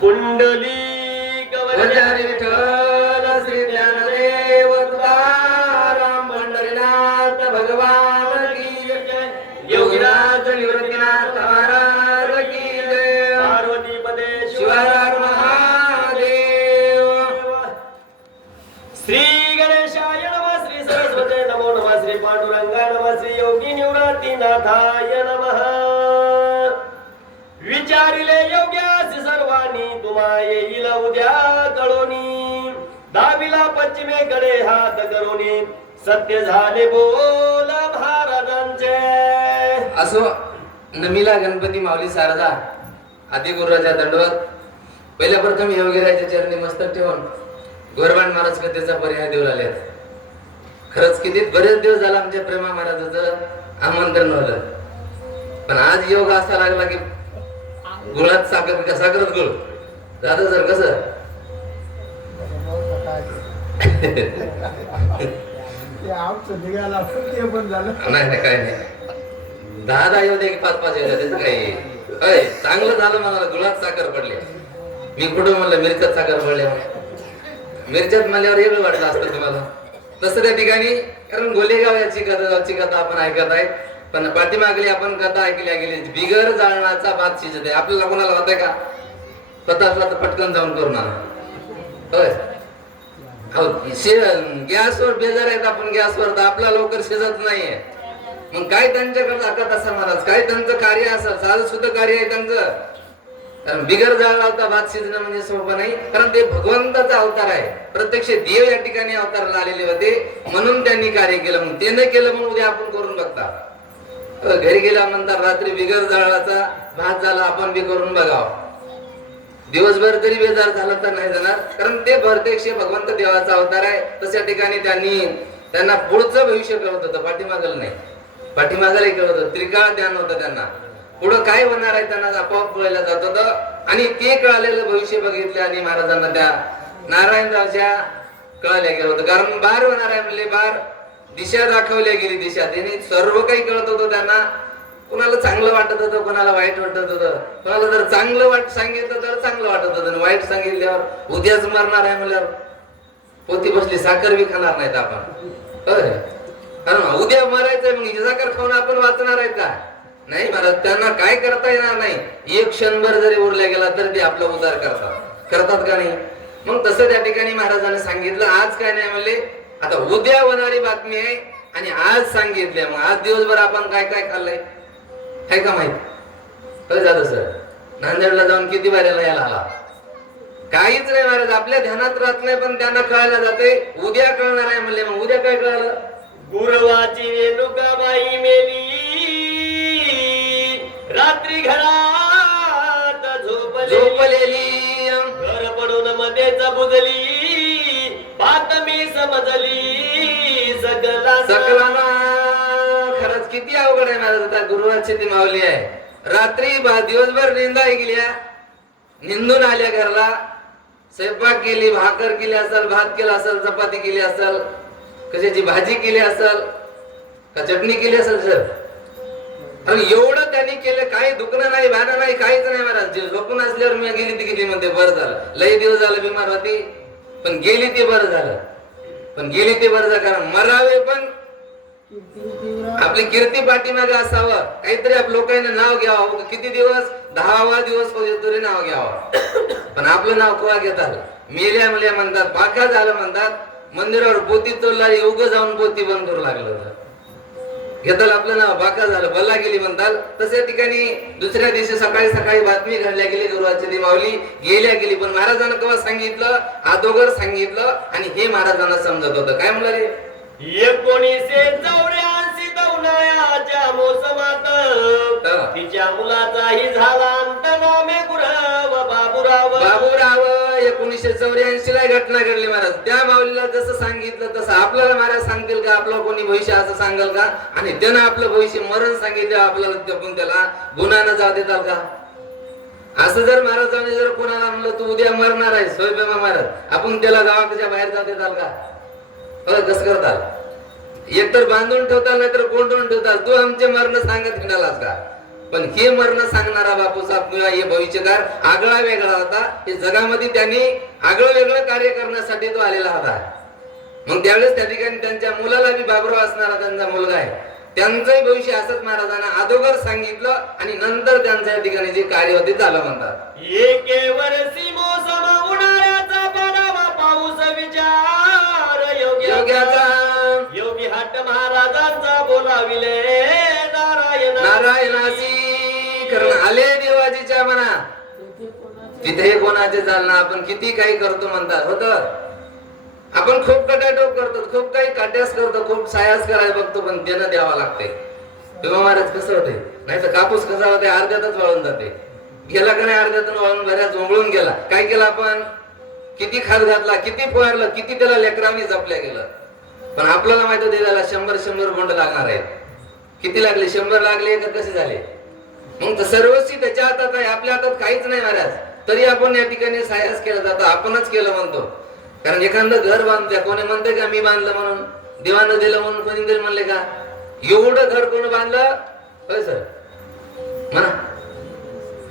कुंडली गवजारी विठ्ठल श्री ज्ञानदेव तुकाराम पंढरीनाथ भगवान की जय. योगीराज निवृत्तीनाथ महाराज की जय. पार्वती पदे शिवार महादेव. श्री गणेशाय नमः. श्री सरस्वती नमो नमः. श्री पांडुरंगा नमः. श्री योगी निवृत्तीनाथाय नमः. विचारिले योग्यासी सर्वांनी तुम्हा येईल उद्या कळोनी. दाविला पश्चिमेकडे हात करोनी सत्य झाले बोल महाराजांचे. असो नमीला गणपती माऊली शारदा आदि गुरुराजा दंडवत. पहिल्या प्रथम योगीराजाच्या चरणी मस्तक ठेवून गोरबाण महाराज कथेचा पर्याय देऊ लागले. खरंच किती बरेच दिवस झाला आमच्या प्रेमा महाराजाचं आमंत्रण होतं, पण आज योग असा लागला की गुळात साखर का साखरच गुळ दादा सर कसं नाही काय नाही. 10 येऊ दे की 5 येऊ दे त्याचं काही चांगलं झालं. मला गुळात साखर पडली. मी कुठं म्हणलं मिरच्यात साखर पडली. मिरच्यात म्हणल्यावर वेगळं वाटलं असतं तुम्हाला. तसं त्या ठिकाणी कारण गोलेगाव याची कथा आपण ऐकत आहे, पण पाठीमागली आपण कथा ऐकल्या गेली. बिगर जाळण्याचा भात शिजत आहे. आपल्याला कोणाला होतंय का? स्वतः असला तर पटकन जाऊन करून आणा. होय गॅसवर बेजार आहेत आपण. गॅसवर तर आपला लवकर शिजत नाहीये. मग काय त्यांच्याकडे ताकद असा महाराज, काय त्यांचं कार्य असेल. साधं सुद्धा कार्य आहे त्यांचं. कारण बिगर जाळला होता भात शिजणं म्हणजे सोपं नाही. कारण ते भगवंताचा अवतार आहे. प्रत्यक्ष देव या ठिकाणी अवताराला आलेले होते, म्हणून त्यांनी कार्य केलं. मग ते न केलं म्हणून उद्या आपण करून बघता. घरी गेला म्हणतात रात्री बिगर जाळाचा भात झाला, आपण बी करून बघावं. दिवसभर तरी बेजार झाला तर नाही जाणार. कारण ते प्रत्यक्ष भगवंत देवाचा अवतार आहे. तशा ठिकाणी त्यांना पुढचं भविष्य कळत होतं, पाठीमागलं नाही. पाठीमागाला कळत होतं, त्रिकाळ ज्ञान होतं त्यांना. पुढं काय होणार आहे त्यांना आपोआप कळलं जात होतं. आणि ते कळालेलं भविष्य बघितले आणि महाराजांना त्या नारायणरावच्या कळाल्या गेलं होतं. कारण बार होणार आहे म्हणले, बार दिशा दाखवल्या गेली. दिशा त्यांनी सर्व काही कळत होतं त्यांना. कोणाला चांगलं वाटत होतं, कोणाला वाईट वाटत होतं. कोणाला जर चांगलं सांगितलं तर चांगलं वाटत होतं, वाईट सांगितल्यावर उद्याच मरणार आहे म्हणल्यावर पोती बसली साखर बी खाणार नाहीत आपण. कारण उद्या मरायचंय, मग ही साखर खाऊन आपण वाचणार आहे का? नाही महाराज. त्यांना काय करता येणार नाही. एक क्षणभर जरी उरल्या गेला तर ते आपला उद्धार करतात का नाही? मग तसं त्या ठिकाणी महाराजांनी सांगितलं. आज काय नाही म्हणले, आता उद्या होणारी बातमी आहे आणि आज सांगितले. मग आज दिवसभर आपण काय काय खाल्लंय काय का माहित? काय झालं सर? नांदेडला जाऊन किती बाऱ्याला यायला आला? काहीच नाही महाराज. आपल्या ध्यानात राहत नाही, पण त्यांना कळायला जाते उद्या कळणार आहे म्हणले. मग उद्या काय कळालं? गुरवाची रेणुकाबाई मेली, रात्री घरात झोपलेली, घर पडून मध्येच बुजली, बातमी समजली सकलाना. खरंच किती अवघड आहे माझं. गुरुवारची ती माऊली आहे. रात्री दिवसभर निंदा गेल्या, निंदून आल्या घरला, स्वयंपाक केली, भाकर केली असेल, भात केला असेल, चपाती केली असेल, कशाची भाजी केली असेल का चटणी केली असेल सर. आणि एवढं त्यांनी केलं, काही दुखणं नाही, भाणं नाही, काहीच नाही महाराज. जे झोपून असल्यावर मी गेली ती गेली म्हणते बरं झालं. लई दिवस झालं बिमार होती, पण गेली ते बरं झालं. पण गेली ते बरं झालं. कारण मरावे पण आपली कीर्ती पाठीमागे असावं, काहीतरी आपल्या लोकांना नाव घ्यावं. किती दिवस? 10वा दिवस तरी नाव घ्यावं. पण आपलं नाव केव्हा घेतात? मेल्या मुल्या म्हणतात, पाका झालं म्हणतात. मंदिरावर पोती तोडणारी उग जाऊन पोती बंद करू लागलं होतं. घेताल आपलं नाव बाका झालं, बल्ला गेली म्हणतात. तशा ठिकाणी दुसऱ्या दिवशी सकाळी बातमी घडल्या गेली, गुरुवारची ती माऊली गेल्या गेली. पण महाराजांना केव्हा सांगितलं? अगोदर सांगितलं. आणि हे महाराजांना समजत होतं. काय म्हणाले? 1984 उन्हाळ्याच्या मोसमात तिच्या मुलाचाही झाला अंत. नामे गुरव बाबूराव. 1984 ला घटना घडली महाराज. त्या माऊलीला जसं सांगितलं तसं आपल्याला महाराज सांगतील का? आपलं कोणी भविष्य असं सांगाल का? आणि त्यानं आपलं भविष्य मरण सांगितलं आपल्याला, जपून त्याला गुन्हानं जाऊ देताल का? असं जर महाराजांनी जर कोणाला म्हणलं तू उद्या मरणार आहे सोयबेमा महाराज, आपण त्याला गावाच्या बाहेर जाऊ देताल का? कसं करताल? एकतर बांधून ठेवताल, नाहीतर कोंडून ठेवताल. तू आमचे मरण सांगत हिंडालास का? पण हे मरण सांगणारा बापूसाहेब किंवा हे भविष्यकार आगळा वेगळा होता. हे जगामध्ये त्यांनी आगळं वेगळं कार्य करण्यासाठी तो आलेला होता. मग त्यावेळेस त्या ठिकाणी त्यांच्या मुलाला बी बाबराव असणारा त्यांचा मुलगा आहे, त्यांचंही भविष्य असंच महाराजांना अगोदर सांगितलं आणि नंतर त्यांच्या ठिकाणी जे कार्य होते झालं म्हणतात. एके वर्षी मोसम उन्हाळ्याचा पडावा पाऊस विचार योग्याचा योगी हट्ट महाराजांचा बोलाविले नारायणासी. कारण आले देवाजीच्या मना तिथे कोणाचे चालना. आपण किती काही करतो म्हणतात होत, आपण खूप कटाटोप करतो, खूप काही काट्यास करतो, खूप सायास करायला बघतो, पण देणं द्यावं लागते. तेव्हा महाराज कसं होते, नाही तर कापूस कसा होते अर्ध्यातच वाळून जाते. गेला का नाही अर्ध्यातून वाळून बऱ्याच ओंगळून गेला. काय केलं आपण, किती खात घातला, किती फवारलं, किती त्याला लेकरांनी जपल्या गेलं. पण आपल्याला माहिती देवाला 100 बोंड लागणार आहेत. किती लागले, 100 लागले का कसे झाले. मग सर्वस्वी त्याच्या हातात आहे, आपल्या हातात काहीच नाही महाराज. तरी आपण या ठिकाणी सायास केला जातो, आपणच केलं म्हणतो. कारण एखादं घर बांधतोय, कोणी म्हणते का मी बांधलं म्हणून, देवानं दिलं म्हणून कोणीतरी म्हणले का. एवढं घर कोण बांधलं, होय सर म्हणा,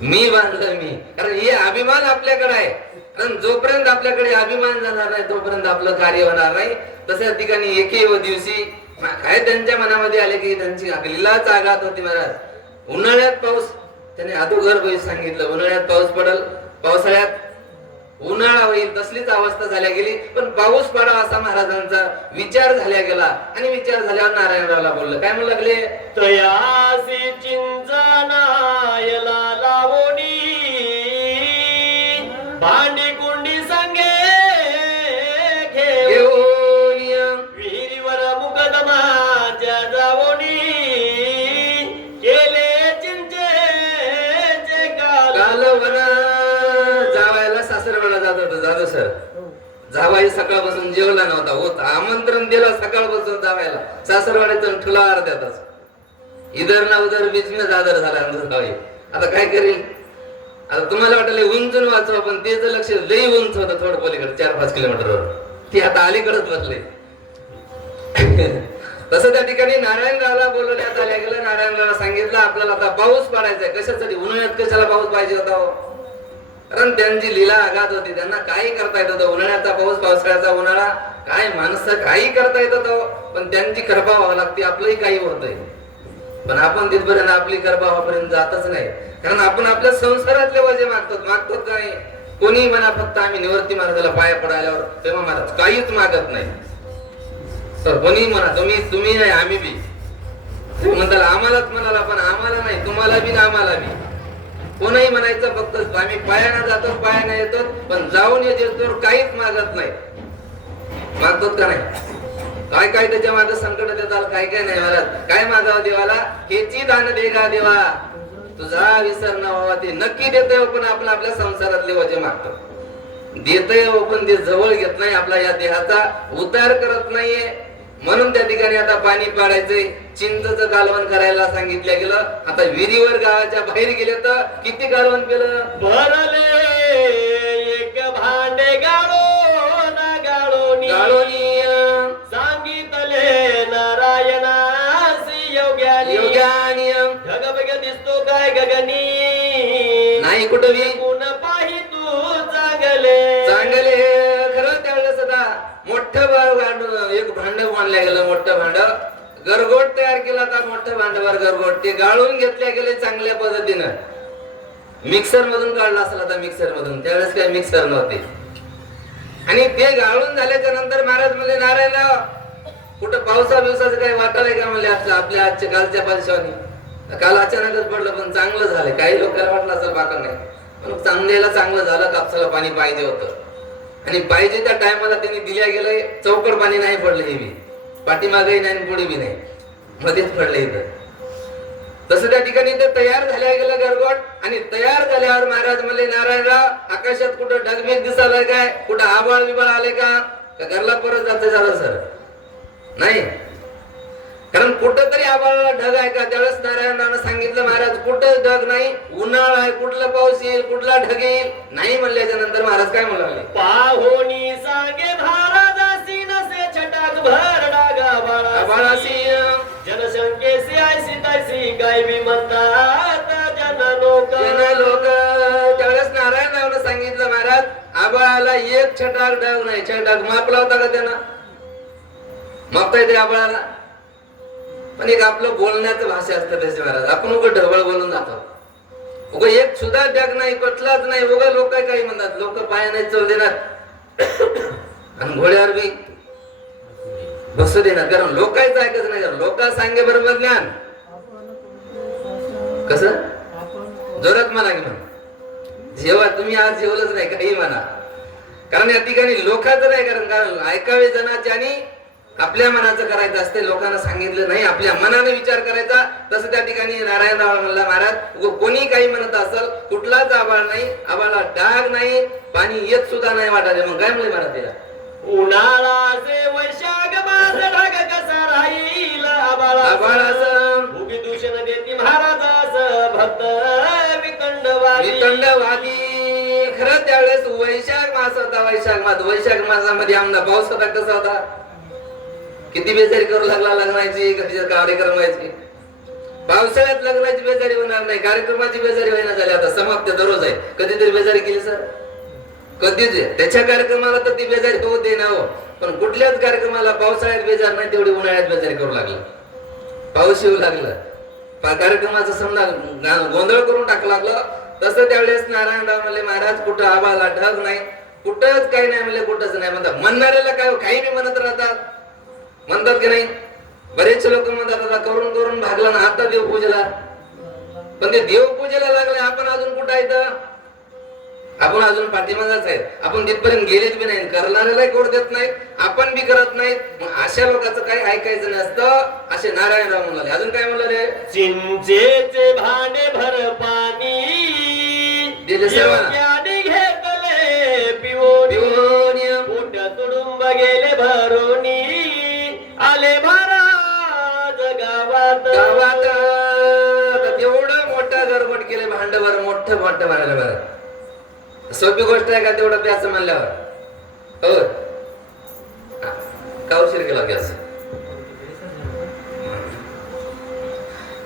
मी बांधलं मी. कारण हे अभिमान आपल्याकडे आहे. कारण जोपर्यंत आपल्याकडे अभिमान जाणार नाही तोपर्यंत आपलं कार्य होणार नाही. तशा ठिकाणी एके दिवशी काय त्यांच्या मनामध्ये आले की त्यांची लीलाच आघात होती महाराज. उन्हाळ्यात पाऊस, त्याने अगोदर सांगितलं उन्हाळ्यात पाऊस पडल, पावसाळ्यात उन्हाळा होईल, तसलीच अवस्था झाल्या गेली. पण पाऊस पडावा असा महाराजांचा विचार झाल्या गेला. आणि विचार झाल्यावर नारायणरावला बोललं, काय म्हणू लागले, तयासी चिंचनायला लावणी भांडी कुंडी संगे घेऊन विहिरीवर मुकदमाच्या जावणी केले चिंचेचे कालवना. जावायला सासरवाडा जात होता जाधव सर. जावाई सकाळपासून जेवला नव्हता, होत आमंत्रण दिलं सकाळपासून जावायला. सासरवाड्यातून ठुला अर्ध्या तास, इधर ना उधर बीच में दादर झाला जावाई. आता काय करेल. आता तुम्हाला वाटलं उंचून वाचवा, पण त्याचं लक्ष लई उंच होतं, थोडं पलीकडे 4-5 किलोमीटरवर. ती आता अलीकडेच बसले. तसं त्या ठिकाणी नारायणरावला बोलवण्यात आल्या गेलं. नारायणरावला सांगितलं आपल्याला आता पाऊस पडायचा आहे. कशासाठी, उन्हाळ्यात कशाला पाऊस पाहिजे होता हो. कारण त्यांची लीला आघात होती, त्यांना काही करता येत होतं. उन्हाळ्याचा पाऊस, पावसाळ्याचा उन्हाळा, काय माणसं काही करता येत होतं. पण त्यांची कृपा व्हावी लागते, आपलंही काही होतंय. पण आपण तिथपर्यंत आपली कृपा व्हापर्यंत जातच नाही. कारण आपण आपल्या संसारातले वजे मागतो का नाही. कोणी म्हणा फक्त आम्ही निवृत्ती महाराजाला पाया पडायल्यावर तेव्हा महाराज काहीच मागत नाही. तर कोणी म्हणा, तुम्ही नाही आम्ही बी, तुम्ही म्हणताल आम्हालाच म्हणाला, पण आम्हाला नाही, तुम्हाला बी ना आम्हाला बी. कोणीही म्हणायचं फक्त आम्ही पायानं जातो, पायानं येतो, पण जाऊन येतो काहीच मागत नाही. मागतो का नाही. काय काय त्याच्या मागे संकट देतात, काय काय नाही महाराज. काय मागावं देवाला, हेची दान दे गा देवा, तुझा विसर न व्हावा. ते नक्की देतोय, पण आपण आपल्या संसारातले वजे मागतो. देतोय पण ते जवळ घेत नाही, आपला या देहाचा उतार करत नाहीये. म्हणून त्या ठिकाणी आता पाणी पाडायचंय, चिंचचं कालवण करायला सांगितलं गेलं. आता विहिरीवर गावाच्या बाहेर गेले तर किती कालवण केलं, भरले एक भांडे गाळोनी सांगितले नारायणासी योग्यानी. ढगबग दिसतो काय गगनी, नाही कुठं गुण पाही तू चांगले चांगले. खरं त्यावेळेस आता मोठं एक भांड बांधलं गेलं, मोठं भांड गरगोट तयार केला होता. मोठं भांडवर गरगोट ते गाळून घेतल्या गेले चांगल्या पद्धतीनं. मिक्सर मधून काढला असेल आता, मिक्सर मधून, त्यावेळेस काही मिक्सर नव्हते. आणि ते गाळून झाल्याच्या नंतर महाराज म्हणले, नारायणराव कुठं पावसा बिवसाचं काही वाटायला का म्हणले, आपल्या आजच्या कालच्या पावसाने. काल अचानकच पडलं, पण चांगलं झालं. काही लोकांना वाटलं असेल बाका नाही, पण चांगल्याला चांगलं झालं. कापसाला पाणी पाहिजे होतं आणि पाहिजे त्या टायमाला त्यांनी दिल्या गेलंय. चौकड पाणी नाही पडलं, हे बी पाठीमागही नाही पुढे बी नाही, मध्येच पडलं इथं. तसं त्या ठिकाणी ते तयार झाल्या गेलं गरगोट. आणि तयार झाल्यावर महाराज म्हणले, नारायणराव आकाशात कुठं ढगमेघ दिसायला काय, कुठं आबाळ बिबाळ आले का घरला परत जातं झालं सर नाही. कारण कुठं तरी आबाळाला ढग आहे का. त्यावेळेस नारायणानं सांगितलं, महाराज कुठं ढग नाही, उन्हाळा आहे, कुठला पाऊस येईल, कुठला ढग येईल नाही. म्हणल्याच्या नंतर महाराज काय म्हणाले, पाहोनी सांगे महाराजासी नसे छटाक भर डागा बाळासी जनशंकेसी आयसी तायसी गायबी म्हणतात आबाळाला एक छटाक डाग नाही. छटाक मापला होता का त्यांना? मापता येते आबाळाला? पण एक आपलं बोलण्याचं भाषा असतं त्याचे महाराज. आपण उगं ढवळ बोलून जातो. उगं एक सुद्धा डाग नाही, पटलाच नाही. उगं लोक काही म्हणतात, लोक पाया नाही चल देणार आणि घोड्यावर बी बसू देणार. कारण लोकांचं ऐकत नाही. लोक सांगे बरोबर ज्ञान कसं जोरात म्हणा की म्हणा. जेव्हा तुम्ही आज जेवलंच नाही काही म्हणा. कारण या ठिकाणी लोकांचं नाही. कारण ऐकावे जनाचे आणि आपल्या मनाचं करायचं असते. लोकांना सांगितलं नाही, आपल्या मनाने विचार करायचा. तसं त्या ठिकाणी नारायणराव म्हणला महाराज कोणी काही म्हणत असेल, कुठलाच आबाळ नाही, आबाळा डाग नाही, पाणी येत सुद्धा नाही वाटायला. मग काय म्हणले महाराज त्याला? उन्हाळाचे वैशाख मास ढग कसा राहील आबाळाचं भुगी दूषण देती महाराजास भक्त वितंडवादी. खरं त्यावेळेस वैशाख मास होता. वैशाख मासामध्ये आमदा पाऊस होता. कसा होता? किती बेजारी करू लागला लग्नाची, कधी कार्यक्रम व्हायची. पावसाळ्यात लग्नाची बेजारी होणार नाही, कार्यक्रमाची बेजारी होईना झाली. आता समाप्त दररोज आहे. कधीतरी बेजारी केली सर? कधीच. त्याच्या कार्यक्रमाला तर ती बेजारी होऊ दे ना हो. पण कुठल्याच कार्यक्रमाला पावसाळ्यात बेजार नाही तेवढी उन्हाळ्यात बेजारी करू लागलं. पाऊस येऊ लागलं, कार्यक्रमाचा समजा गोंधळ करून टाकू लागलं. तसं त्यावेळेस नारायणराव म्हणले महाराज कुठं आबाळा ढग नाही, कुठंच काही नाही. म्हणले कुठंच नाही. म्हणतात म्हणणाऱ्याला काय काही बी म्हणत राहतात. म्हणतात की नाही? बरेचसे लोक म्हणतात आता करून करून भागला ना आता देवपूजेला. पण ते देवपूजेला लागले, आपण अजून कुठं आहेत? आपण अजून पाठीमागाच आहेत. आपण तिथपर्यंत गेलेच बी नाही. करणाऱ्याला कोड देत नाहीत, आपण बी करत नाहीत. मग अशा लोकांचं काही ऐकायचं नसतं. असे नारायणराव म्हणाले. अजून काय म्हणाले? चिंचेचे भांडे भर पाणी दिले योग्याने घेतले पिवोनी मोठ्या तुडुंब गेले भरोनी आले महाराज गावात. एवढं मोठं गरबट केले भांड भर मोठं म्हणायला बरं. सोपी गोष्ट आहे का तेवढं प्याचं म्हणल्यावर? हो का उशीर केला गॅस?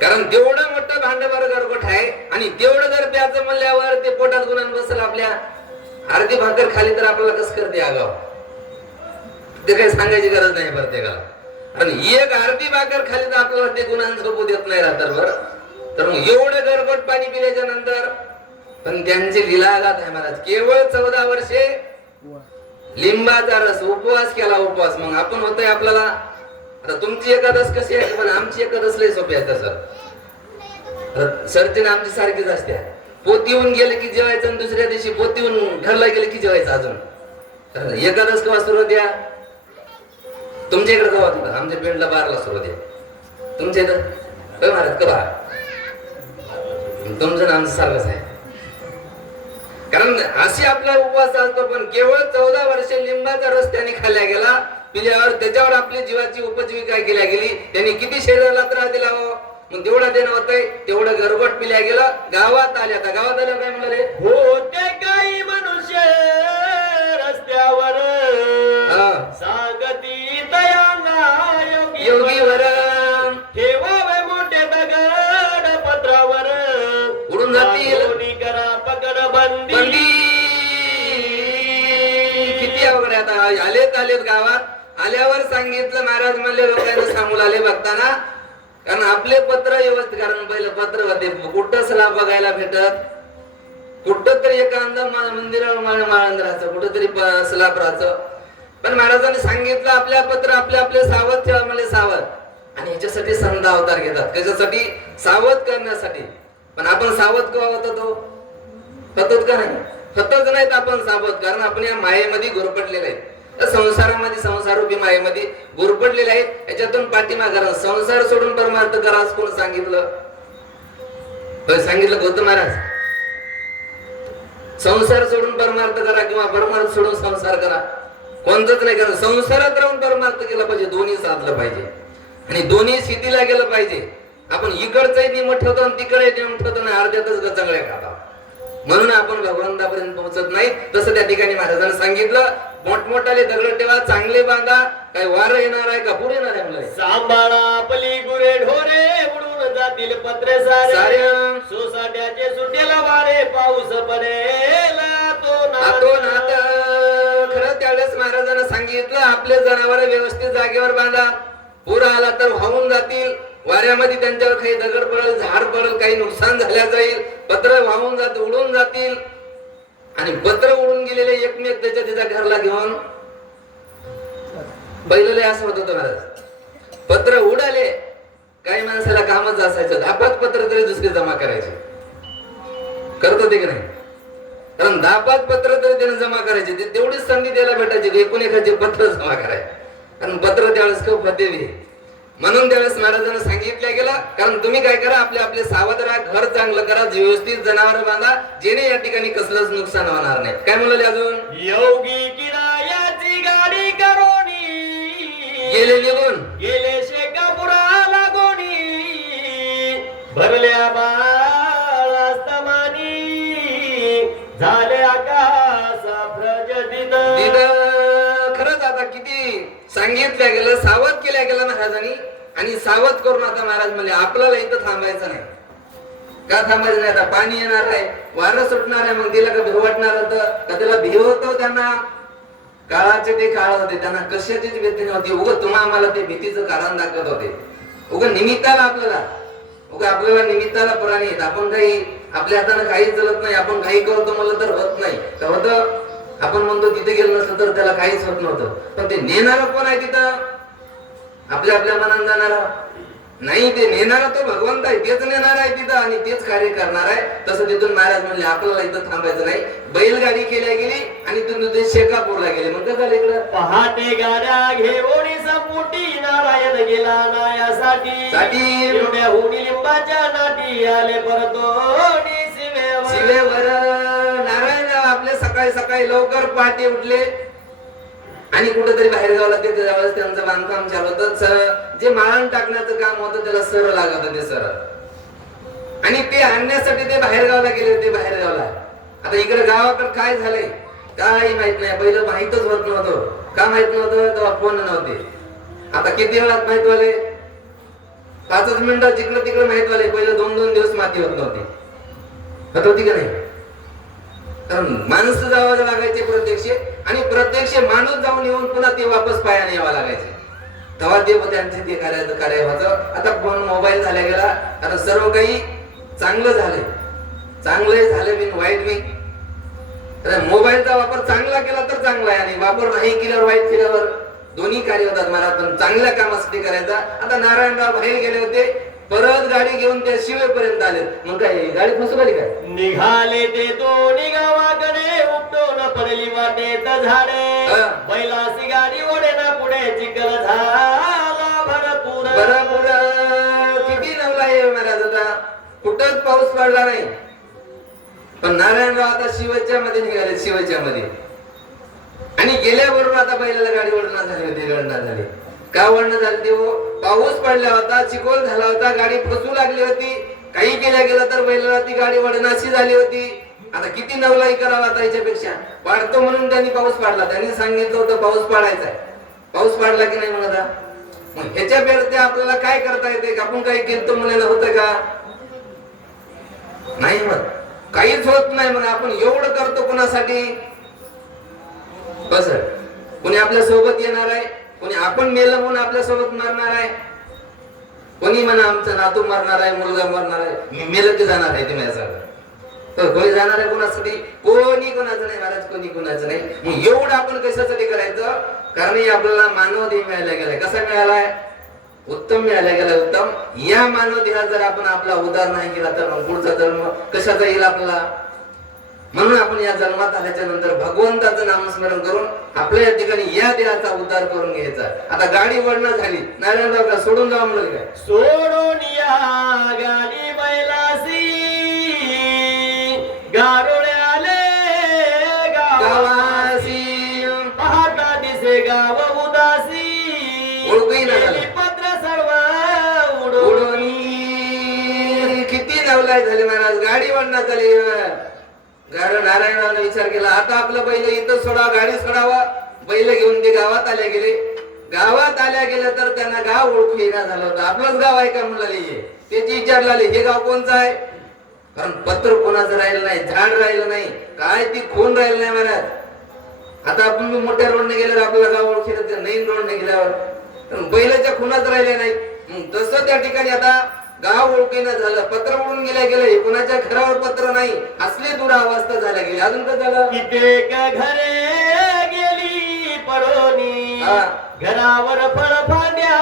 कारण तेवढं मोठं भांडभर गरगोट आहे आणि तेवढं जर प्याचं म्हणल्यावर ते पोटात गुणान बसल. आपल्या अर्धी भाकर खाली तर आपल्याला कस करते आगाव? ते काही सांगायची गरज नाही प्रत्येकाला. आणि एक अर्धी भाकर खाली तर आपल्याला ते गुणान झोपू देत नाही रात्रभर. तर मग एवढं गरगोट पाणी पिल्याच्या नंतर पण त्यांची लीलागात आहे महाराज. केवळ 14 वर्षे लिंबाचा रस उपवास केला. उपवास मग आपण होतोय आपल्याला. आता तुमची एकादश कशी आहे? पण आमची एकादश लय सोपी आहे. तसं सरची ना आमची सारखीच असते. पोती येऊन गेले की जेवायचं आणि दुसऱ्या दिवशी पोती येऊन घरला गेले की जेवायचं. अजून एकादश केव्हा सुरू द्या? तुमच्या इकडे केव्हा होतं? आमच्या पेंडला 12ला सुरू द्या. तुमच्या इथं महाराज कवा? तुमचं आमचं सारखंच आहे. कारण अशी आपला उपवास असतो. पण केवळ 14 वर्षे लिंबाचा रस त्यांनी खाल्ला गेला. पिल्यावर त्याच्यावर आपली जीवाची उपजीविका केल्या गेली. त्यांनी किती शरीराला त्रास दिला हो. मग तेवढा देणं होतंय. तेवढं गरबट पिल्या गेलं. गावात आल्या. आता गावात आल्या काय म्हणाले? होते काही मनुष्य रस्त्यावर सांगती दयांना योगीवर ठेवावे मोठे दगड पत्रावर उडून जातील. पकड बंदी. किती अवघड आहे. आता आलेत गावात. आल्यावर सांगितलं महाराज म्हणले लोकांना सांगून आले बघताना. कारण आपले पत्र व्यवस्थित. कारण पहिलं पत्र होते कुठं स्लाब बघायला भेटत. कुठं तरी एखादा मंदिरावर माळंदराचं कुठंतरी स्लाब राहायचं. पण महाराजांनी सांगितलं आपल्या पत्र आपले सावध ठेवा. म्हणजे सावध. आणि ह्याच्यासाठी संत अवतार घेतात. त्याच्यासाठी सावध करण्यासाठी. पण आपण सावध केव्हा होतो? होतोच का नाही? होतच नाहीत आपण सावध. कारण आपण या मायेमध्ये गुरपटलेले आहेत. संसारामध्ये संसारूपी मायेमध्ये गुरपटलेले आहेत. याच्यातून पाठीमाग करा. संसार सोडून परमार्थ करा असं कोण सांगितलं? सांगितलं गौतम महाराज. संसार सोडून परमार्थ करा किंवा परमार्थ सोडून संसार करा. कोणतंच नाही. कारण संसारात राहून परमार्थ केला पाहिजे. दोन्ही साधलं पाहिजे आणि दोन्ही स्थितीला गेलं पाहिजे. आपण इकडचंही नियम ठेवतो आणि तिकडे नियम ठेवतो आणि अर्ध्यातच गचंगळ्या खाता. म्हणून आपण भगवंतापर्यंत पोहोचत नाही. तसं त्या ठिकाणी महाराजांनी सांगितलं मोठमोठाले दगड ठेवा, चांगले बांधा. काय वार येणार आहे का पूर येणार आहे? म्हणलं सांभाळा आपली गुरे ढोरे उडून जातील पत्रे सारे. सोसाट्याचे सुटेल वारे पाऊस पडेल तो नात जनावर व्यवस्थित जागेवर बांधा. पूर आला तर वाहून जातील. वाऱ्यामध्ये त्यांच्यावर काही दगड पडेल, झाड पडेल, काही नुकसान झाल्या जाईल. पत्र वाहून जात उडून जातील. आणि पत्र उडून गेलेले एकमेक त्याच्या घरला घेऊन बैलले असं होत होतं महाराज. पत्र उडाले, काही माणसाला कामच असायचं, धापात पत्र तरी दुसरे जमा करायचे. करत होते की नाही? कारण धापात पत्र तरी त्याने जमा करायचे. तेवढीच संधी त्याला भेटायची की एकूण एखादे पत्र जमा करायचे. कारण पत्र त्यावेळेस खूप फतेवी. म्हणून त्यावेळेस महाराजांना सांगितलं गेलं, कारण तुम्ही काय करा, आपले आपले सावध राहा, घर चांगलं करा, व्यवस्थित जनावर बांधा, जेणे या ठिकाणी कसलंच नुकसान होणार नाही. काय म्हणाले अजून? योगी किरायाची गाडी करोनी गेले निघून, गेले शेकापुराला गोणी, भरल्या बाळास्तमानी, झाले आकाशा प्रजदिन. खरंच आता किती सांगितलं गेलं, सावध केल्या गेलं महाराजांनी. आणि सावध करून आता महाराज म्हणले आपल्याला इथं थांबायचं नाही. का थांबायचं नाही? आता पाणी येणार आहे, वारं सुटणार आहे, मग तिला का भीव वाटणार होतं का? त्याला भीव होतो त्यांना. काळाचे ते काळ होते, त्यांना कशाचीच भीती नव्हती. उगं तुम्हा आम्हाला ते भीतीचं कारण दाखवत होते. उगं निमित्ताला आपल्याला निमित्ताला पुराणी आहेत. आपण काही आपल्या हाताने काही चलत नाही, आपण काही करतो म्हणलं तर होत नाही. तर होतं, आपण म्हणतो तिथे गेलं नसलं तर त्याला काहीच होत नव्हतं. पण ते नेणार कोण आहे तिथं? आपल्या आपल्या मनात जाणार नाही, ते नेणारा तो भगवंत आहे. तेच नेणार आहे तिथं आणि तेच कार्य करणार आहे. तसं तिथून महाराज म्हणले आपल्याला इथं थांबायचं नाही. बैलगाडी केल्या गेली आणि तिथून ते शेकापूरला गेले. मग काय झालं इकडं? पहाटे गाड्या घेऊन संपुटी नारायण गेला नायासाठी, एवढ्या होडी लिंबाच्या नाटी आले परतोडी शिवेवर. नारायणराव आपले सकाळी सकाळी लवकर पहाटे उठले आणि कुठेतरी बाहेर गावला ते त्यावेळेस त्यांचं बांधकाम चालू होतं. जे माळण टाकण्याचं काम होतं त्याला सर लागत होते, सर. आणि ते आणण्यासाठी ते बाहेर गावला गेले होते, बाहेर गावला. आता इकडे गावाकडे काय झालंय काही माहित नाही. पहिलं माहितच होत नव्हतं. का माहित नव्हतं? तेव्हा फोन नव्हते. आता किती वेळात माहित वाले? 5 मिनिटं जिकडे तिकडे माहित वाले. पहिलं 2-2 दिवस माती होत नव्हती. होती का नाही? कारण माणसं जावं लागायचे प्रत्यक्ष, आणि प्रत्यक्ष माणूस जाऊन येऊन पुन्हा ते वापस पायाने यावं लागायचे. तेव्हा ते त्यांचे ते कार्य व्हायचं. आता फोन मोबाईल झाला गेला. आता सर्व काही चांगलं झालंय, चांगलं झालं बिन वाईट बी. मोबाईलचा वापर चांगला केला तर चांगला आहे, आणि वापर नाही केल्यावर वाईट केल्यावर दोन्ही कार्य होतात महाराज. पण चांगल्या कामासाठी करायचा. आता नारायणराव बाहेर गेले होते, परत गाडी घेऊन त्या शिवेपर्यंत आले. मग काय गाडी फसवली काय? निघाले ते दोन्ही गावाकडे, उपटून पडली वाटेत झाडे, बैलाची गाडी ओढेना पुढे चिखल झाला भरपूर. किती नवला आहे महाराज. आता कुठंच पाऊस पडला नाही. पण नारायणराव आता शिवाच्या मध्ये निघाले, शिवाच्या मध्ये. आणि गेल्याबरोबर आता बैलाला गाडी ओढणार झाली होती, गणना झाली. का वळण झाली ते? पाऊस पडला होता, चिखल झाला होता, गाडी फसू लागली होती. काही केल्या गेलं तर बैलाला ती गाडी वळणाशी झाली होती. आता किती नवलाई करावा आता याच्यापेक्षा? पाडतो म्हणून त्यांनी पाऊस पाडला. त्यांनी सांगितलं होतं पाऊस पाडायचा आहे. पाऊस पाडला की नाही? मग आता मग ह्याच्या पेरते आपल्याला काय करता येते? आपण काही केलं म्हणायला होतं का? नाही, मग काहीच होत नाही. मग आपण एवढं करतो कोणासाठी? बस, कोणी आपल्या सोबत येणार आहे, कोणी आपण मेलं म्हणून आपल्या सोबत मरणार आहे, कोणी म्हणा आमचा नातू मरणार आहे, मुलगा मरणार आहे, मी मेलं ते जाणार आहे. तुम्ही असं कोणी जाणार आहे कोणासाठी? कोणी कोणाचं नाही महाराज, कोणी कोणाचं नाही. मग एवढं आपण कशासाठी करायचं? कारण आपल्याला मानव देह मिळायला गेलाय. कसा मिळालाय? उत्तम मिळायला गेलाय, उत्तम. या मानव देहा जर आपण आपला उद्धार नाही केला तर मग पुढचा जन्म कशाचा येईल आपला? म्हणून आपण या जन्मात आल्याच्या नंतर भगवंताचं नामस्मरण करून आपल्या या ठिकाणी या देहाचा उद्धार करून घ्यायचा. आता गाडी वळणं झाली, नारायणराव का सोडून जावं म्हणलं काय? सोडून या गाडी बैलासी, गारोळे आले गावासी, पहाटा दिसे गाव उदासी, ओळखही नाही झालं. पत्र सर्व उडून. किती नवलाय झाले महाराज. गाडी वळणं झाली. कारण नारायणाने विचार केला, आता आपलं बैल इथं सोडा, गाडी सोडावा. बैल घेऊन ते गावात आल्या गेले. गावात आल्या गेले तर त्यांना गाव ओळखू येणार झालं होतं. आपलंच गाव आहे का म्हणाले. त्याची विचारला, हे गाव कोणचं आहे? कारण पत्र कोणाचं राहिलं नाही, झाड राहिलं नाही, काय ती खून राहिलं नाही महाराज. आता आपण मोठ्या रोडने गेल्यावर आपल्याला गाव ओळखीला नवीन रोडने गेल्यावर बैलाच्या खुणाच राहिल्या नाही. मग तसं त्या ठिकाणी आता गाव ओळखीनं झालं, पत्र उडून गेले, कोणाच्या घरावर पत्र नाही, असली दुरावस्था झाल्या गेली. अजून काय झालं? कित्येक घरे गेली पडोनी, घरावर फळफांद्या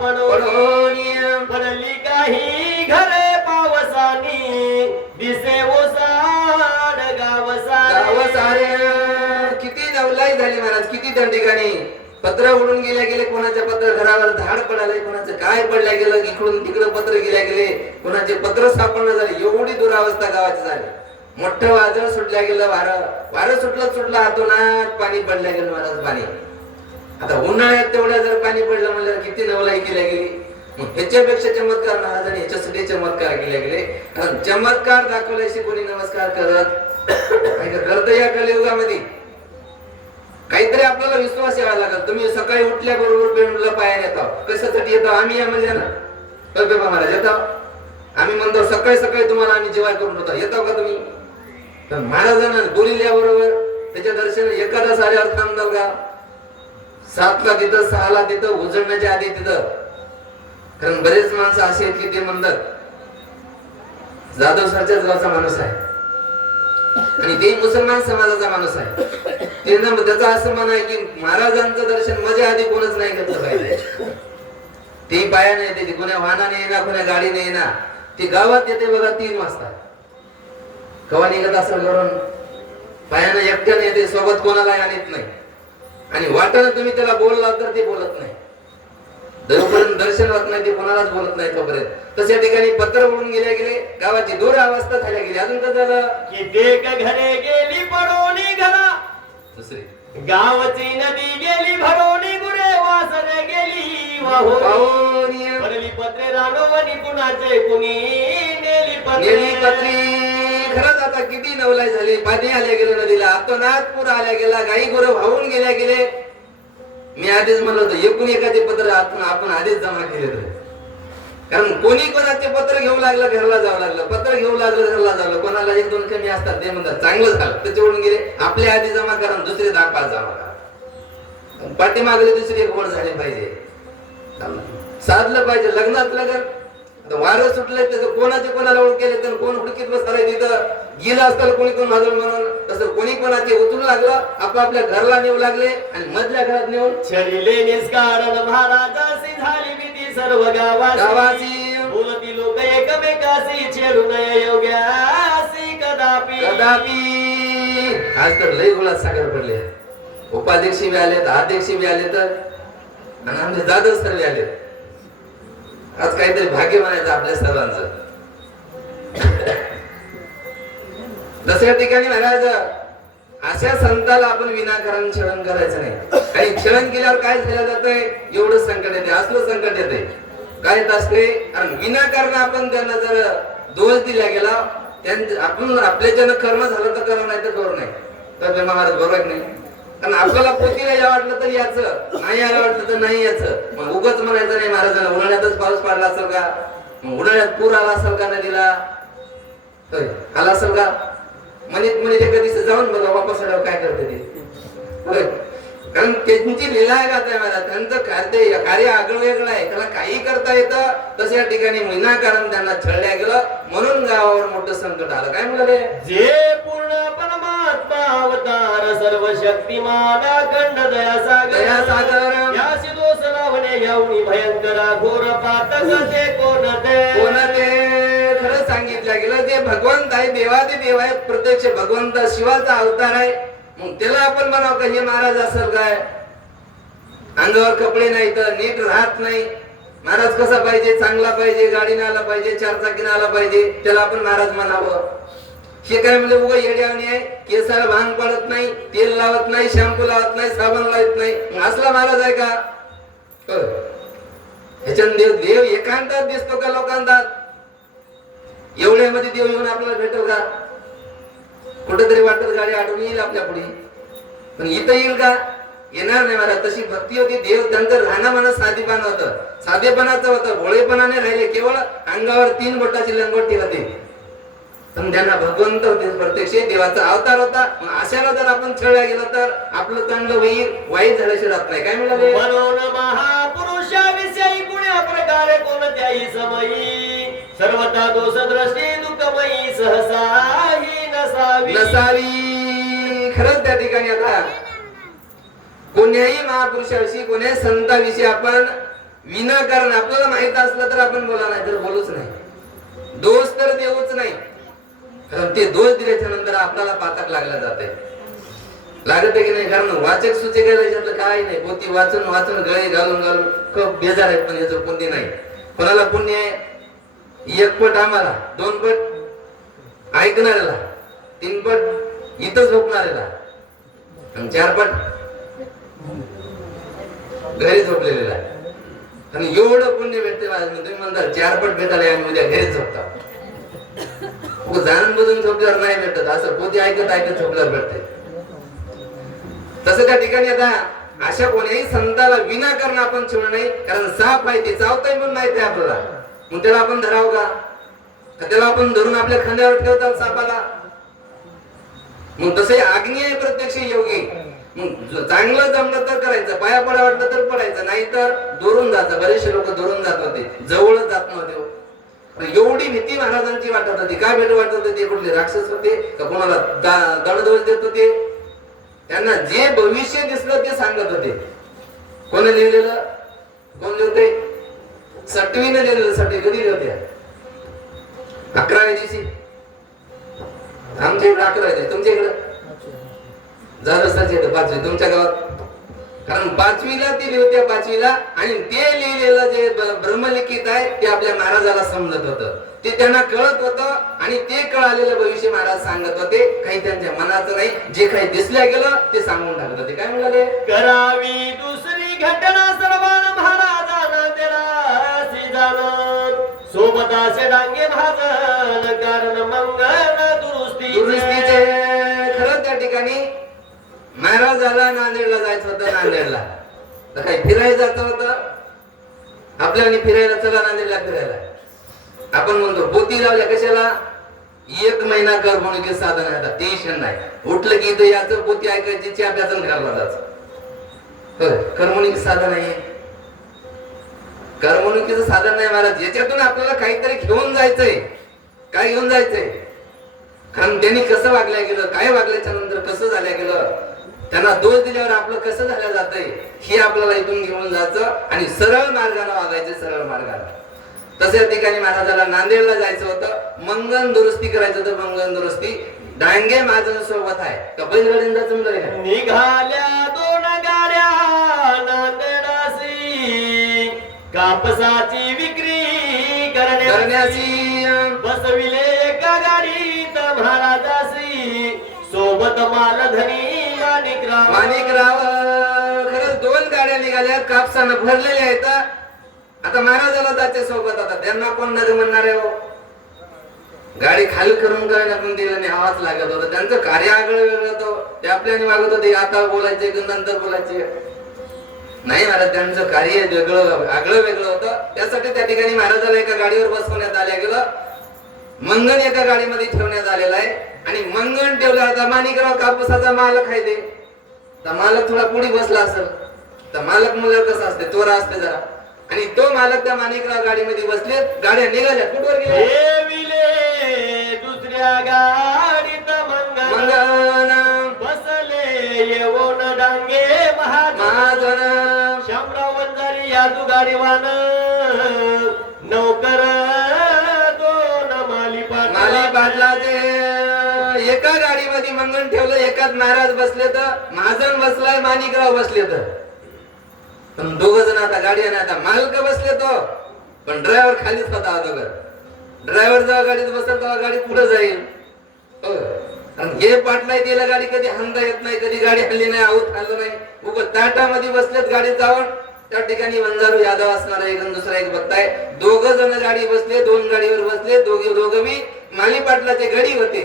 पडोनी, पडली काही घरे पावसानी, दिसे ओसाड गाव सारे. किती नवलाई झाली महाराज, किती त्या ठिकाणी पत्र उडून गेले, कोणाचे पत्र घरावर धाड पडाले, कोणाचं काय पडल्या गेलं, इकडून तिकडं पत्र गेले, कोणाचे पत्र सापडणं झाले. एवढी दुरावस्था गावाची झाली. मोठं वादळ सुटल्या गेलं, वारं सुटलं हातोनात पाणी पडल्या गेलं महाराज. पाणी आता उन्हाळ्यात तेवढ्या जर पाणी पडलं म्हणल्यावर किती नवलाई केल्या गेली. मग ह्याच्यापेक्षा चमत्कार महाराजांनी ह्याच्यासाठी चमत्कार केले गेले. कारण चमत्कार दाखवल्याशी कोणी नमस्कार करत या कलियुगामध्ये काहीतरी आपल्याला विश्वास यावा लागेल. तुम्ही सकाळी उठल्या बरोबर बेंडूला पायाने येतो, कशासाठी येतो? आम्ही या म्हणजे ना महाराज येतो, आम्ही म्हणतो सकाळी सकाळी तुम्हाला आम्ही जेवाय करून होतो, येतो का तुम्ही? तर महाराजांना बोलिल्याबरोबर त्याच्या दर्शन एखादा साऱ्यावर थांबतो का? 7ला तिथं, 6ला तिथं, उजळण्याच्या आधी तिथं. कारण बरेच माणसं असे आहेत की ते म्हणतात जाधव सरच्याच गावचा माणूस आहे आणि ते मुसलमान समाजाचा माणूस आहे. त्याचं असं म्हण आहे की महाराजांचं दर्शन माझ्या आधी कोणच नाही घेतलं पाहिजे. ते पायाने येते, कोण्या वाहनाने येणार, कोण्या गाडीने येणार. ती गावात येते बघा 3 वाजता. कवा निघत असेल घरून, पायानं एकट्याने येते, सोबत कोणाला आणत नाही. आणि वाटानं तुम्ही त्याला बोलला तर ते बोलत नाही. जोपर्यंत दर्शन होत नाही ते कोणालाच बोलत नाही तोपर्यंत. तशा ठिकाणी पत्र उडून गेले, गावाची दुरावस्था झाल्या गेली. अजून काय झालं? कित्येक घरे गेली पडोनी घरा, दुसरी गावची नदी गेली भरोनी, गुरे वासरे गेली वाहोनी, पडली पत्रे रानोवनी, कुणाचे कुणी नेली पत्रे. खरंच आता किती नवलाई झाली. पाणी आल्या गेलं नदीला, आतोनात पूर आल्या गेला, गाई गुरं वाहून गेले. मी आधीच म्हणलं होतं एकूण एखादे पत्र आपण आधीच जमा केले होते. कारण कोणी कोणाचे पत्र घेऊ लागलं घरला जावं लागलं, पत्र घेऊ लागलं घरला जावं. कोणाला 1-2 कमी असतात ते म्हणतात चांगलं झालं त्याच्यावरून गेले, आपल्या आधी जमा करा, दुसरे 10-5 जमा करा. पाठीमागले दुसरी एक ओढ झाली पाहिजे, साधलं पाहिजे. लग्नात लग्न वारं सुटलंय त्याचं कोणाचे कोणाला ओळख केले तर कोण हुडकीत बसलाय तिथं गेलं असतं कोणी कोण माझं म्हणून. तसं कोणी कोणाचे उचलू लागलं, आपापल्या घरला नेऊ लागले आणि मधल्या घरात नेऊन छळिले निष्कारण महाराजासी झाली भीती सर्व गावाची, बोलती लोक एकमेकाशी छेडू नये योग्यासी कदापि. आज तर लय गुलाब सागर पडले. उपाध्यक्षी बी आलेत, अध्यक्षी बी आले तर, आणि आमचे जाधव सर बी आले. आज काहीतरी भाग्य म्हणायचं आपल्या सर्वांचं. दुसऱ्या ठिकाणी महाराज अशा संताला आपण विनाकारण छळण करायचं नाही. आणि छळण केल्यावर काय झालं जातंय, एवढं संकट येते, असलं संकट येते. काय असते कारण विनाकारण आपण त्यांना जर दोष दिला गेला, आपण आपल्याच्यानं कर्म झालं तर करू, नाही तर करू नाही. तर महाराज बरोबर नाही. कारण आपल्याला पोतीला या वाटलं तर याचं, नाही यायला वाटलं तर नाही याचं. मग उगाच म्हणायचं नाही महाराजांना उन्हाळ्यातच पाऊस पडला असेल का, मग उन्हाळ्यात पूर आला असेल का नदीला, आला असेल का, म्हणत एका दिवशी जाऊन बघा वापस आल्यावर काय करते ते. कारण त्यांची लीला आहे का महाराज, त्यांचं कार्य आगळं वेगळं आहे, त्याला काही करता येतं. तसं या ठिकाणी विनाकारण त्यांना छळल्या गेलं, म्हणून गावावर मोठं संकट आलं. काय म्हणाले, जे पूर्ण परमात्मा अवतार सर्व शक्तिमान अखंड दयासागर, यासी दोष लावणे एवढी भयंकर घोर पातक ते कोणते. खरं सांगितलं गेलं ते भगवंत आहे, देवादी देव आहे, प्रत्यक्ष भगवंत शिवाचा अवतार आहे. मग त्याला आपण म्हणावं का हे महाराज असेल काय, अंगावर कपडे नाही तर नीट राहत नाही. महाराज कसा पाहिजे, चांगला पाहिजे, गाडीने आला पाहिजे, 4 चाकीने आला पाहिजे, त्याला आपण महाराज म्हणावं. हे काय म्हणजे उगा येड्यावणी आहे, केसाला भांग पडत नाही, तेल लावत नाही, शॅम्पू लावत नाही, साबण लावत नाही, असला महाराज आहे का? ह्याच्यात देव एकांतात दिसतो का लोकांतात? एवढ्यामध्ये देव येऊन आपल्याला भेटेल का? कुठेतरी वाटत गाडी आठवून येईल आपल्या पुढे, पण इथं येईल का? येणार नाही महाराज. तशी भक्ती होती. देव त्यांचं राहणं म्हणा साधेपण होतं, साधेपणाचं होतं, भोळेपणाने राहिले. केवळ अंगावर 3 बोटाची लंगोटी होती. पण त्यांना भगवंत होते, प्रत्यक्ष देवाचा अवतार होता. मग अशाला जर आपण छळल्या गेलं तर आपलं चांगलं होईल, वाईट झाल्याशिवाय राहत नाही. काय म्हणाले? म्हणून महापुरुषाविषयी गुण्या प्रकारे कोणत्याही समयी सर्वथा दोष दृष्टी दुःखमयी सहसाही नसावी. खरंच त्या ठिकाणी आता कोण्याही महापुरुषाविषयी, कोण्याही संताविषयी आपण विनाकारण आपल्याला माहित असलं तर आपण बोला, नाही तर बोलूच नाही. दोष तर देऊच नाही. कारण ते दोष दिल्याच्या नंतर आपल्याला पातक लागला जाते, लागत की नाही. कारण वाचक सूचक याच्यातलं काय नाही. पोती वाचून वाचून गळे घालून घालून खूप बेजार आहेत, पण याचं पुण्य नाही. कोणाला पुण्य आहे? 1 पट आम्हाला, 2 पट ऐकणाऱ्याला, 3 पट इथं झोपणाऱ्याला, आणि 4 पट घरी झोपलेला. आणि एवढं पुण्य भेटते. तुम्ही म्हणता 4 पट भेटायला आणि उद्या घरी झोपता. जाणून बुजून झोपल्यावर नाही भेटत, असं पोती ऐकत ऐकत झोपल्यावर भेटते. तसं त्या ठिकाणी आता अशा कोणीही संताला विनाकारण आपण छळू नाही. कारण साप आहे, ते चावताय म्हणून माहिती आहे आपल्याला, मग त्याला आपण धराव का? त्याला आपण धरून आपल्या खांद्यावर ठेवतात सापाला. मग तसे आज्ञा आहे प्रत्यक्ष योगी. मग चांगलं जमलं तर करायचं, पाया पडा वाटलं तर पडायचं, नाही तर दुरून जायचं. बरेचसे लोक दुरून जात होते, जवळच जात नव्हते. एवढी भीती महाराजांची वाटत होती. काय भेट वाटत होते? ते कुठले राक्षस होते का कोणाला दंडदोष देत होते? त्यांना जे भविष्य दिसलं ते सांगत होते. कोण लिहिलेलं? कोण लिहते? सटवीने लिहिलेलं. सटवी कधी लिहते? 11व्या दिवशी. आमच्या इकडे 11 तुमच्या इकडे झालं 5वी तुमच्या गावात. कारण 5वीला ते लिहत्या 5वीला, आणि ते लिहिलेलं जे ब्रह्मलिखित आहे ते आपल्या महाराजाला समजत होतं, ते त्यांना कळत होतं. आणि ते कळालेलं भविष्य महाराज सांगत होते. काही त्यांच्या मनाचं नाही, जे काही दिसल्या गेलं ते सांगून टाकत होते. काय म्हणाले? करावी दुसरी घटना सर्वांना महाराजांना तेरासी जाण सोबताचे डांगे भाजन कारण मंगल दुरुस्तीचे. खरं त्या ठिकाणी महाराजाला नांदेडला जायचं होतं. नांदेडला तर काही फिरायला जायचं होतं आपल्याला. फिरायला चला नांदेडला फिरायला. आपण म्हणतो पोती लावल्या कशाला? 1 महिना करमणुकीचं साधन आहे. आता टेन्शन नाही. उठलं की इथं याचं पोती ऐकायची, चहा प्याचं घरला जायचं. करमणुकीचं साधन आहे. करमणुकीचं साधन नाही महाराज. याच्यातून आपल्याला काहीतरी घेऊन जायचंय. काय घेऊन जायचंय? कारण त्यांनी कसं वागल्या गेलं, काय वागल्याच्या नंतर कसं झाल्या गेलं, त्यांना दोष दिल्यावर आपलं कसं झालं जातंय, हे आपल्याला इथून घेऊन जायचं आणि सरळ मार्गाने वागायचं. सरळ मार्गाने. तशा ठिकाणी महाराजाला नांदेडला जायचं होतं. मंगन दुरुस्ती करायचं होतं. मंगन दुरुस्ती. डांगे माझं सोबत आहे का बैलगाडीनं जायचं म्हणलं? निघाल्या 2 गाड्या नांदेडासी कापसाची विक्री करण्याची. बसविले एका गाडीत महाराजासी सोबत मालधनी माणिकराव. खरंच 2 गाड्या निघाल्या, कापसानं भरलेल्या आहेत. आता महाराजाला जाते सोबत. आता त्यांना कोण नग म्हणणार आहे? गाडी खाली करून करायला पण दिलं नाही, आवाज लागत होता. त्यांचं कार्य आगळं वेगळं होतं. ते आपल्याने वागत होते, आता बोलायचे नंतर बोलायचे नाही. महाराज त्यांचं कार्य वेगळं आगळं वेगळं होतं. त्यासाठी त्या ठिकाणी महाराजाला एका गाडीवर बसवण्यात आलं गेलं. मंगन एका गाडीमध्ये ठेवण्यात आलेला आहे. आणि मंगन ठेवलं. आता माणिकराव कापसाचा मालक आहे ते. तर मालक थोडा पुढे बसला असेल. तर मालक मुलं कसं असते, तोरा असते जरा. आणि तो मालक त्या माणिकराव गाडीमध्ये बसले. गाड्या निघाल्या. कुठवर गेले? दुसऱ्या गाडीत मंगन बसले येऊन डांगे महाजन. शामराव वंजारी यादू गाडीवान नौकर 2 माली पाटलाचे. एका गाडीमध्ये मंगन ठेवलं, एकाच महाराज बसले तर महाजन बसलाय, माणिकराव बसले तर. पण 2 जण आता गाडी आहे. आता मालक बसले तो, पण ड्रायव्हर खालीच होता अगोदर. ड्रायव्हर जेव्हा गाडीत बसला तेव्हा गाडी पुढे जाईल. हे पाटलाय त्याला गाडी कधी हाणता येत नाही, कधी गाडी हल्ली नाही, आऊत हल्लं नाही. उभं ताटामध्ये बसलेत गाडीत जाऊन. त्या ठिकाणी वंजारू यादव असणार एक आणि दुसरा एक बघताय. 2 जण गाडी बसले, 2 गाडीवर बसले. दोघे माली पाटलाचे गडी होते.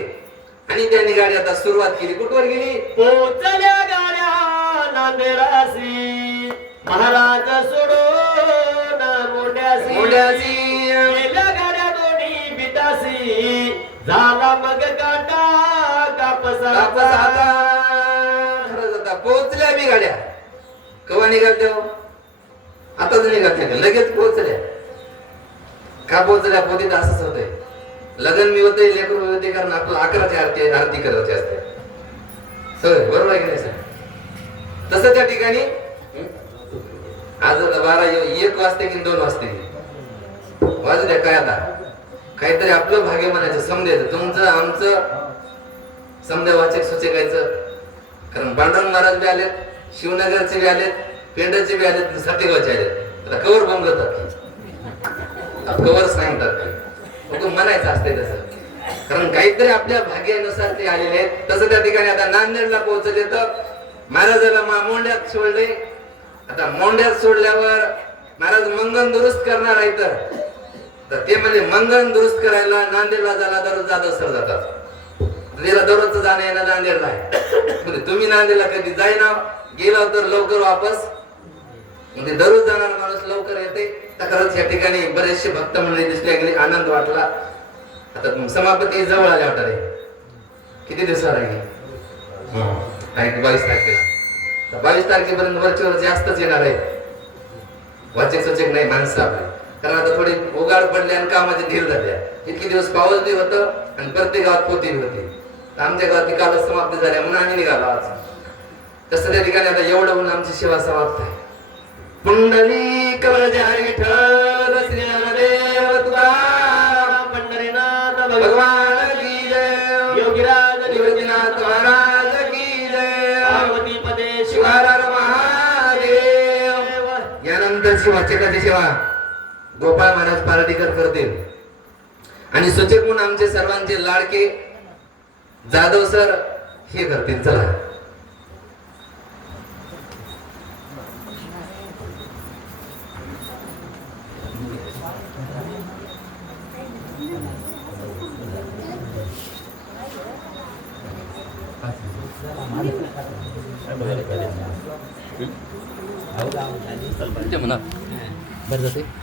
आणि त्यांनी गाडी आता सुरुवात केली. कुठवर गेली? पोचल्या गाड्या नांदेडासी महाराज सोडून मोंड्यासी. गेल्या गाड्या 2 बिटासी झाला मग काटा कापसा कापस आता खरंच आता पोहोचल्या बी गाड्या कवा निघालत्या हो? आताच निघालत्या का लगेच पोहोचल्या का पोहोचल्या पोतीत असंच होतंय लग्न मी होते लेकरू मी होते कारण आपलं 11ची आरती करायची असते सगळं बरोबर आहे की नाही सर तसं त्या ठिकाणी आज आता 1 वाजते की 2 वाजते वाजू द्या काय आता काहीतरी आपलं भाग्य म्हणायचं समजायचं तुमचं आमचं समजा वाचक सुचकायचं कारण पांडुरंग महाराज बी आलेत शिवनगरचे बी आलेत पेंढरचे बी आलेत सातेगावचे आलेत आता कवर बंगतात कवर सांगतात म्हणायचं असते तसं कारण काहीतरी आपल्या भाग्यानुसार ते आलेले आहेत तसं त्या ठिकाणी आता नांदेडला पोहोचले तर महाराजाला मोंड्यात सोडले आता मोंड्यात सोडल्यावर महाराज मंगन दुरुस्त करणार आहे तर ते म्हणजे मंगन दुरुस्त करायला नांदेडला झाला दररोज जाधव सर जातात तिला दररोजचं जाणं येणं नांदेडला आहे म्हणजे तुम्ही नांदेडला कधी जाईना गेला तर लवकर वापस म्हणजे दररोज जाणारा माणूस लवकर येते तर खरंच या ठिकाणी बरेचसे भक्त मंडळी दिसले गेले आनंद वाटला आता समापती जवळ आल्या वाटत किती दिवसावर आहे 22 तारखेला 22 तारखेपर्यंत वरच्यावर जास्तच येणार आहे वाचक सचक नाही माणसं आपली कारण आता थोडी उगाड पडले आणि कामाचे ढील झाल्या इतके दिवस पाऊस बी होतं आणि प्रत्येक गावात पोती होती आमच्या गावात कालच समाप्ती झाल्या म्हणून आम्ही निघालो आज तसं त्या ठिकाणी आता एवढं म्हणून आमची सेवा समाप्त आहे पुंडली कवळजारी विठ्ठल श्री ज्ञानदेव तुकाराम पंढरीनाथ भगवान की जय योगीराज निवृत्तीनाथ महाराज की जय पार्वती पदे शिवारार महादेव यानंतर शिवाचकाची सेवा गोपाळ महाराज पार्टीकर करतील आणि सूचक म्हणून आमचे सर्वांचे लाडके जाधव सर हे करतील चला म्हणा बरं जाते